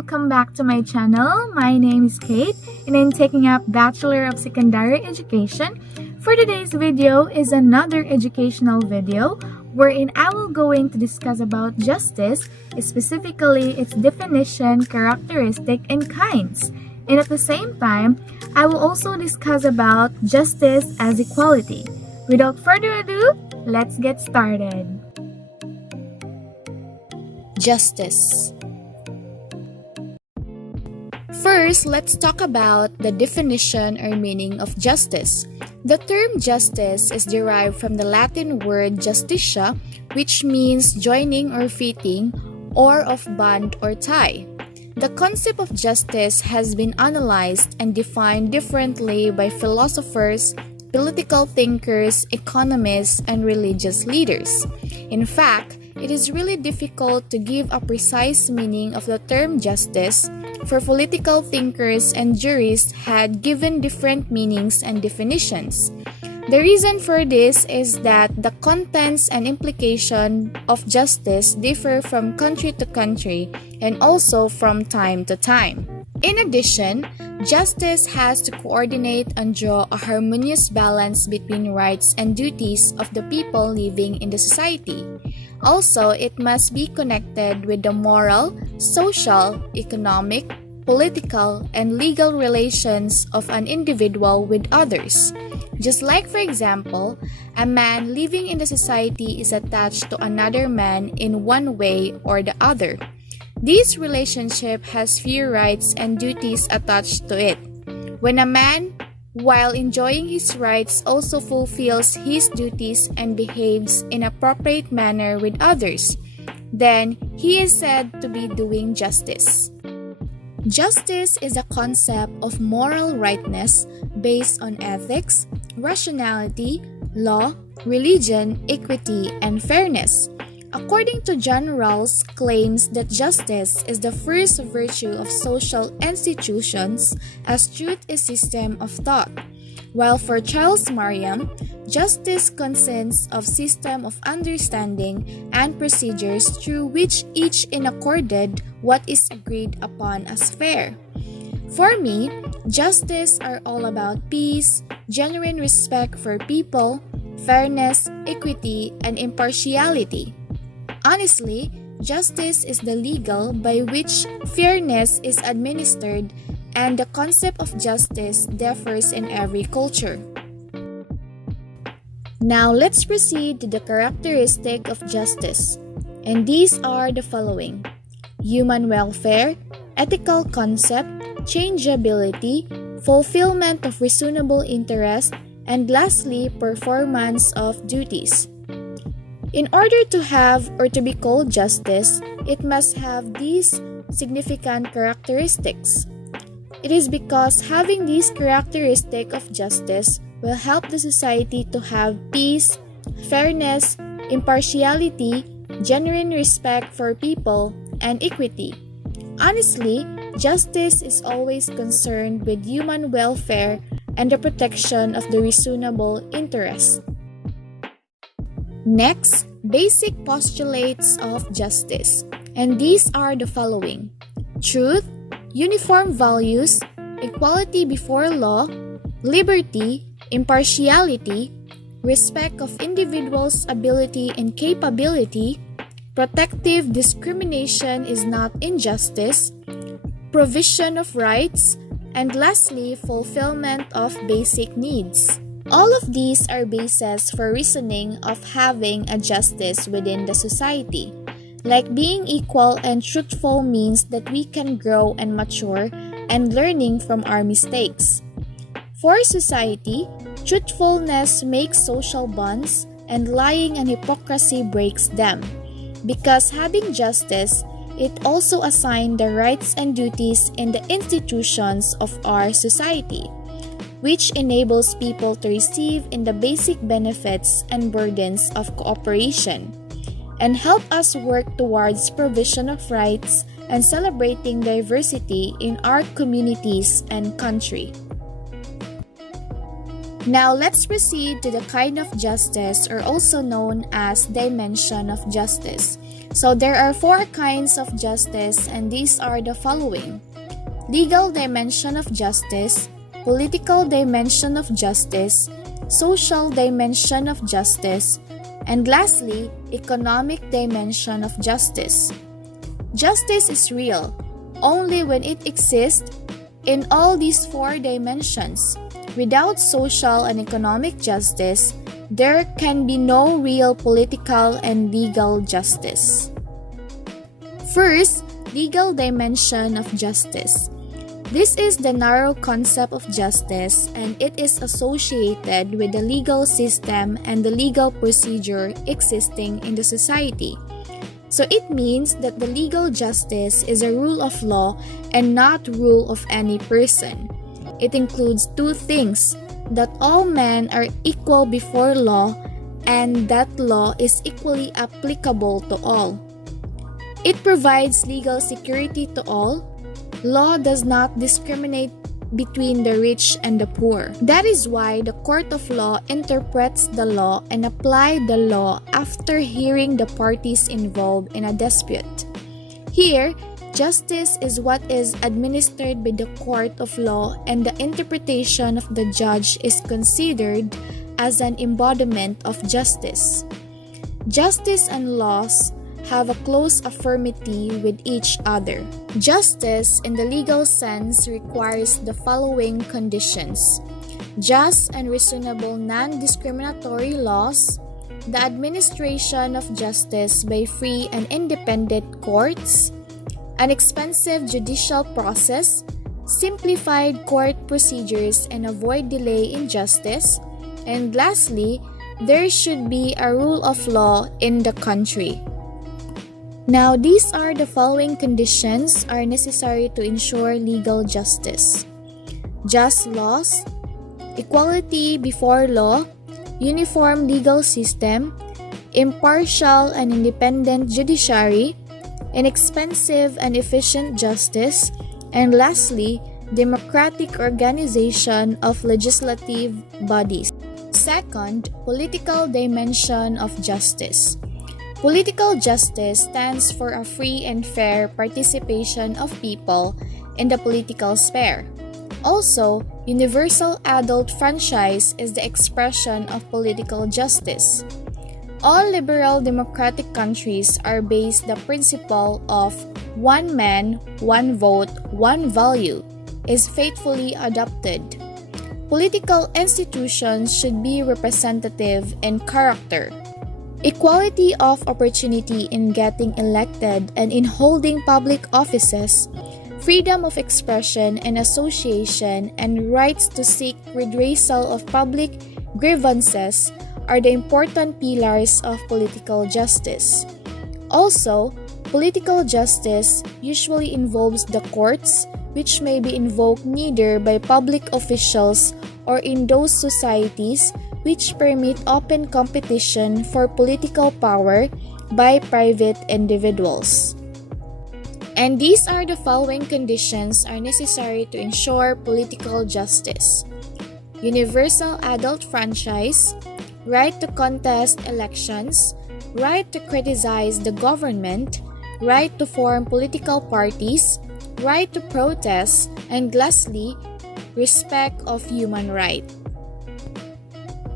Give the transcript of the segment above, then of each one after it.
welcome back to my channel. My name is Kate and I'm taking up Bachelor of Secondary Education. For today's video is another educational video wherein I will going to discuss about justice, specifically its definition, characteristic, and kinds. And at the same time, I will also discuss about justice as equality. Without further ado, let's get started. Justice. First, let's talk about the definition or meaning of justice. The term justice is derived from the Latin word justitia, which means joining or fitting, or of bond or tie. The concept of justice has been analyzed and defined differently by philosophers, political thinkers, economists, and religious leaders. In fact, it is really difficult to give a precise meaning of the term justice, for political thinkers and jurists had given different meanings and definitions. The reason for this is that the contents and implication of justice differ from country to country and also from time to time. In addition, justice has to coordinate and draw a harmonious balance between rights and duties of the people living in the society. Also, it must be connected with the moral, social, economic, political, and legal relations of an individual with others. Just like, for example, a man living in the society is attached to another man in one way or the other. This relationship has few rights and duties attached to it. When a man, while enjoying his rights, also fulfills his duties and behaves in an appropriate manner with others, then he is said to be doing justice. Justice is a concept of moral rightness based on ethics, rationality, law, religion, equity, and fairness. According to John Rawls, claims that justice is the first virtue of social institutions, as truth is system of thought. While for Charles Merriam, justice consists of system of understanding and procedures through which each in accorded what is agreed upon as fair. For me, justice are all about peace, genuine respect for people, fairness, equity, and impartiality. Honestly, justice is the legal by which fairness is administered, and the concept of justice differs in every culture. Now let's proceed to the characteristic of justice, and these are the following: human welfare, ethical concept, changeability, fulfillment of reasonable interest, and lastly, performance of duties. In order to have or to be called justice, it must have these significant characteristics. It is because having these characteristics of justice will help the society to have peace, fairness, impartiality, genuine respect for people, and equity. Honestly, justice is always concerned with human welfare and the protection of the reasonable interest. Next, basic postulates of justice, and these are the following: truth, uniform values, equality before law, liberty, impartiality, respect of individuals' ability and capability, protective discrimination is not injustice, provision of rights, and lastly, fulfillment of basic needs. All of these are bases for reasoning of having a justice within the society. Like being equal and truthful means that we can grow and mature and learning from our mistakes. For society, truthfulness makes social bonds and lying and hypocrisy breaks them. Because having justice, it also assigns the rights and duties in the institutions of our society, which enables people to receive in the basic benefits and burdens of cooperation, and help us work towards provision of rights and celebrating diversity in our communities and country. Now let's proceed to the kind of justice, or also known as dimension of justice. So there are 4 kinds of justice, and these are the following: legal dimension of justice, political dimension of justice, social dimension of justice, and lastly, economic dimension of justice. Justice is real only when it exists in all these 4 dimensions. Without social and economic justice, there can be no real political and legal justice. First, legal dimension of justice. This is the narrow concept of justice, and it is associated with the legal system and the legal procedure existing in the society. So it means that the legal justice is a rule of law and not rule of any person. It includes 2 things: that all men are equal before law and that law is equally applicable to all. It provides legal security to all. Law does not discriminate between the rich and the poor. That is why the court of law interprets the law and applies the law after hearing the parties involved in a dispute. Here, justice is what is administered by the court of law, and the interpretation of the judge is considered as an embodiment of justice. Justice and laws have a close affinity with each other. Justice in the legal sense requires the following conditions: just and reasonable non-discriminatory laws, the administration of justice by free and independent courts, an expensive judicial process, simplified court procedures and avoid delay in justice, and lastly, there should be a rule of law in the country. Now, these are the following conditions are necessary to ensure legal justice: just laws, equality before law, uniform legal system, impartial and independent judiciary, inexpensive and efficient justice, and lastly, democratic organization of legislative bodies. Second, political dimension of justice. Political justice stands for a free and fair participation of people in the political sphere. Also, universal adult franchise is the expression of political justice. All liberal democratic countries are based the principle of one man, one vote, one value is faithfully adopted. Political institutions should be representative in character. Equality of opportunity in getting elected and in holding public offices, freedom of expression and association, and rights to seek redressal of public grievances are the important pillars of political justice. Also, political justice usually involves the courts, which may be invoked neither by public officials or in those societies which permit open competition for political power by private individuals. And these are the following conditions are necessary to ensure political justice: universal adult franchise, right to contest elections, right to criticize the government, right to form political parties, right to protest, and lastly, respect of human rights.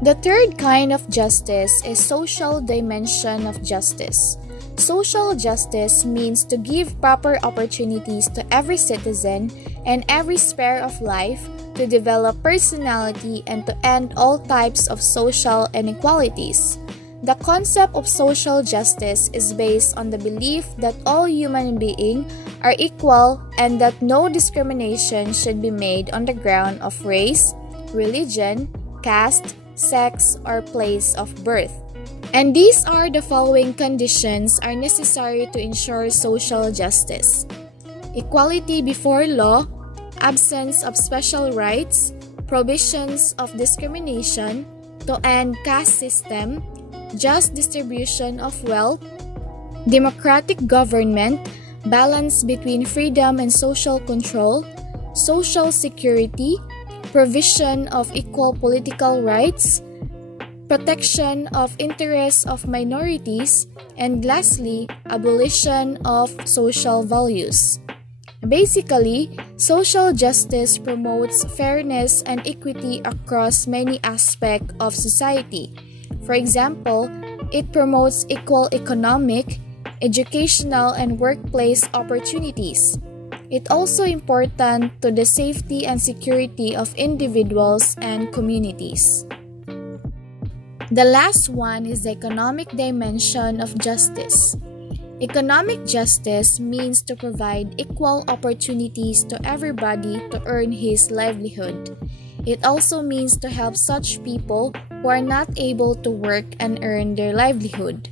The third kind of justice is social dimension of justice. Social justice means to give proper opportunities to every citizen and every sphere of life to develop personality and to end all types of social inequalities. The concept of social justice is based on the belief that all human beings are equal and that no discrimination should be made on the ground of race, religion, caste, sex, or place of birth. And these are the following conditions are necessary to ensure social justice: equality before law, absence of special rights, prohibitions of discrimination, to end caste system, just distribution of wealth, democratic government, balance between freedom and social control, social security, provision of equal political rights, protection of interests of minorities, and lastly, abolition of social values. Basically, social justice promotes fairness and equity across many aspects of society. For example, it promotes equal economic, educational, and workplace opportunities. It's also important to the safety and security of individuals and communities. The last one is the economic dimension of justice. Economic justice means to provide equal opportunities to everybody to earn his livelihood. It also means to help such people who are not able to work and earn their livelihood.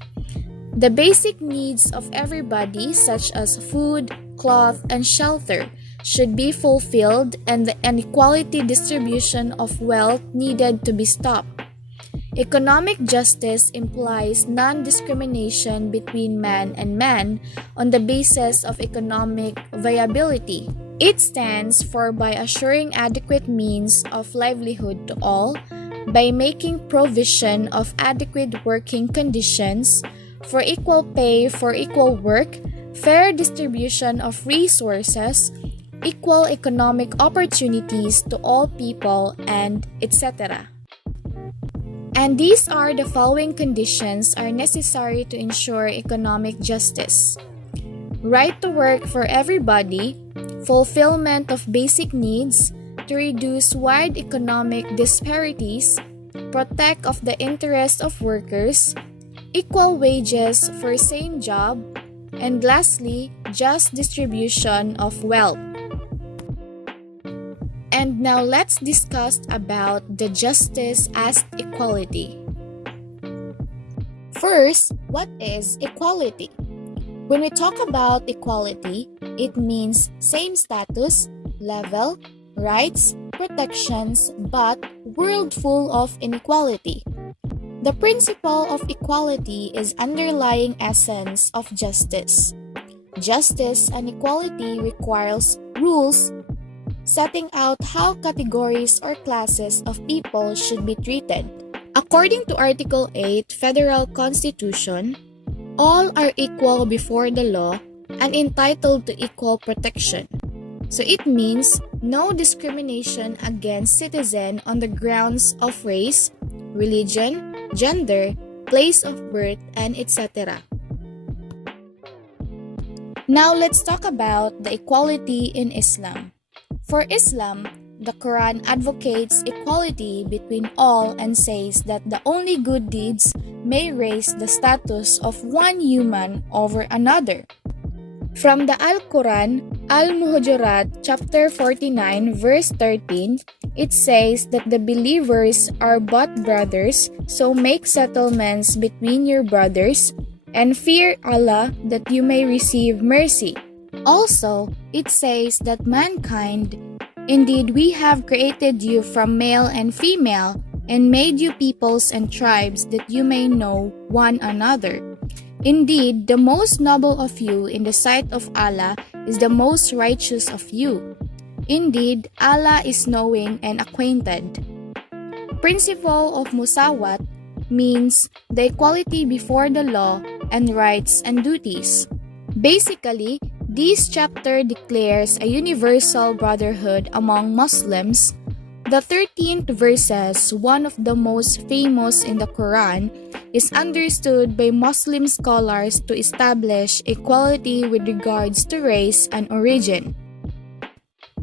The basic needs of everybody, such as food, cloth, and shelter, should be fulfilled, and the inequality distribution of wealth needed to be stopped. Economic justice implies non-discrimination between man and man on the basis of economic viability. It stands for by assuring adequate means of livelihood to all, by making provision of adequate working conditions, for equal pay for equal work, fair distribution of resources, equal economic opportunities to all people, and etc. And these are the following conditions are necessary to ensure economic justice: right to work for everybody, fulfillment of basic needs, to reduce wide economic disparities, protect of the interests of workers, equal wages for same job, and lastly, just distribution of wealth. And now let's discuss about the justice as equality. First, what is equality? When we talk about equality, it means same status, level, rights, protections, but world full of inequality. The principle of equality is underlying essence of justice. Justice and equality requires rules setting out how categories or classes of people should be treated. According to Article 8 Federal Constitution, all are equal before the law and entitled to equal protection. So it means no discrimination against citizen on the grounds of race, religion, gender, place of birth, and etc. Now let's talk about the equality in Islam. For Islam, the Quran advocates equality between all and says that the only good deeds may raise the status of one human over another. From the Al-Quran, Al-Muhujurat, chapter 49, verse 13, it says that the believers are but brothers, so make settlements between your brothers, and fear Allah that you may receive mercy. Also, it says that mankind, indeed we have created you from male and female, and made you peoples and tribes that you may know one another. Indeed, the most noble of you in the sight of Allah is the most righteous of you. Indeed, Allah is knowing and acquainted. Principle of Musawat means the equality before the law and rights and duties. Basically, this chapter declares a universal brotherhood among Muslims. The 13th verses, one of the most famous in the Quran, is understood by Muslim scholars to establish equality with regards to race and origin.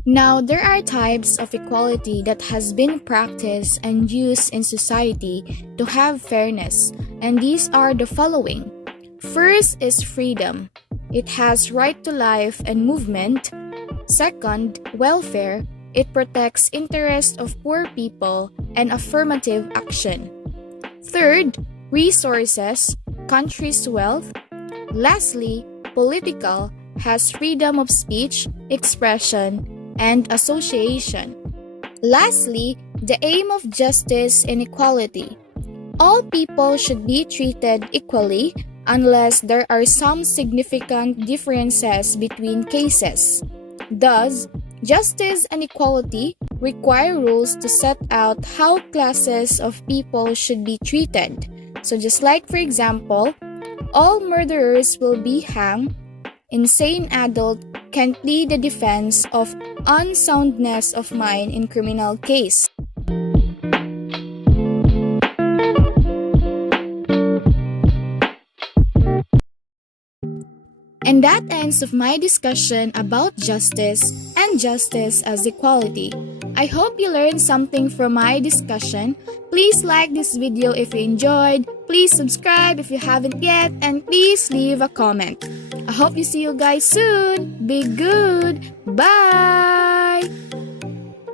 Now, there are types of equality that has been practiced and used in society to have fairness, and these are the following. First is freedom. It has right to life and movement. Second, welfare. It protects interests of poor people and affirmative action. Third, resources, country's wealth. Lastly, political, has freedom of speech, expression, and association. Lastly, the aim of justice and equality. All people should be treated equally unless there are some significant differences between cases. Thus, Justice and equality require rules to set out how classes of people should be treated. So just like, for example, all murderers will be hanged, insane adult can plead the defense of unsoundness of mind in criminal case. And that ends of my discussion about justice and justice as equality. I hope you learned something from my discussion. Please like this video if you enjoyed, please subscribe if you haven't yet, and please leave a comment. I hope you see you guys soon. Be good. Bye!